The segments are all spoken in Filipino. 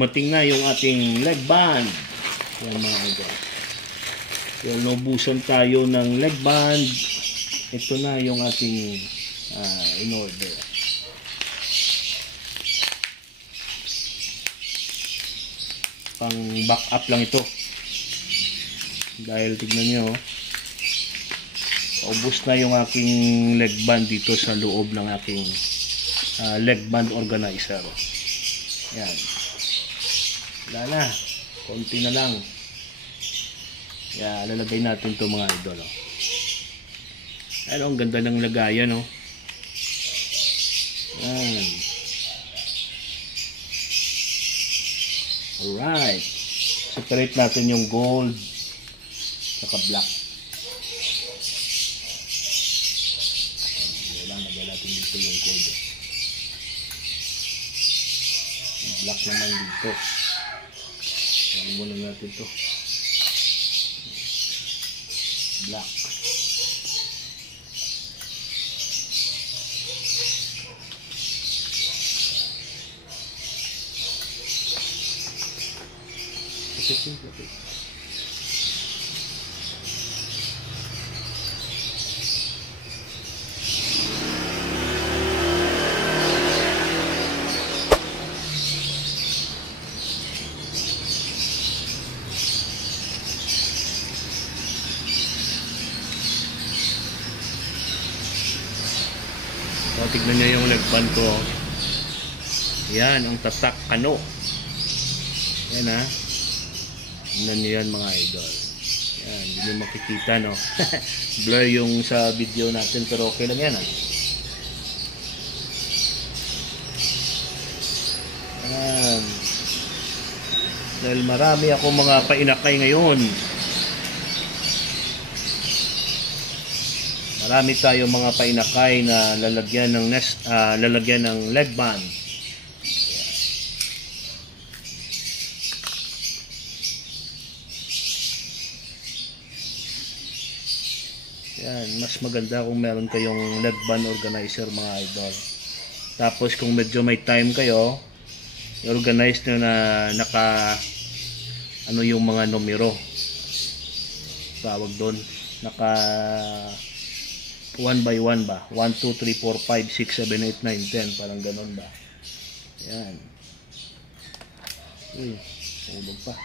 dumating na yung ating leg band. Yan mga idol. Yan, naubusan tayo ng leg band. Ito na yung ating in order. Pang back up lang ito. Dahil tignan nyo, ubos na yung aking leg band dito sa loob ng aking leg band organizer. Yan. Wala na. Konti na lang. Yan, lalagay natin to mga idol. Ano, ang ganda ng lagayan, no? Yan. Alright. Separate natin yung gold saka black. Lagyan natin dito yung gold. Black naman dito. Lagyan muna natin to. Black. Tignan nyo yung leg band ko. Yan, ang tatak ano. Yan ha. Tignan nyo yan mga idol. Yan, hindi nyo makikita no. Blur yung sa video natin pero okay lang yan ha. Yan. Dahil marami ako mga painakay ngayon. Marami tayo mga painakay na lalagyan ng lalagyan ng leg band. Yan, mas maganda kung meron kayong leg band organizer mga idol. Tapos kung medyo may time kayo, i-organize nyo na naka ano yung mga numero. Tawag doon, naka 1 by 1 ba? 1, 2, 3, 4, 5, 6, 7, 8, 9, 10. Parang ganun ba? Yan. Uy, ulog pa.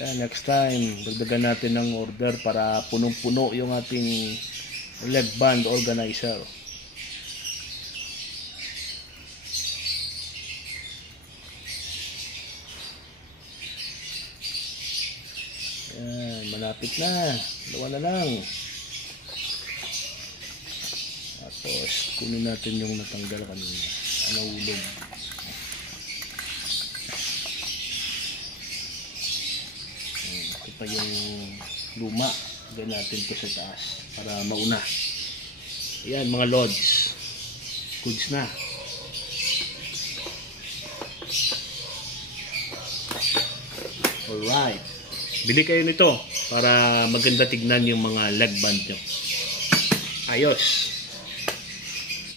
Yan, next time, dagdagan natin ng order para punong-puno yung ating leg band organizer. Yan, malapit na. Dalawa na lang. Tapos, kunin natin yung natanggal kanina. Nahulog. Ito pa yung luma. Gawin natin ito sa taas para mauna. Yan, mga lods. Goods na. Alright. Bili kayo nito para maganda tignan yung mga leg band nyo. Ayos.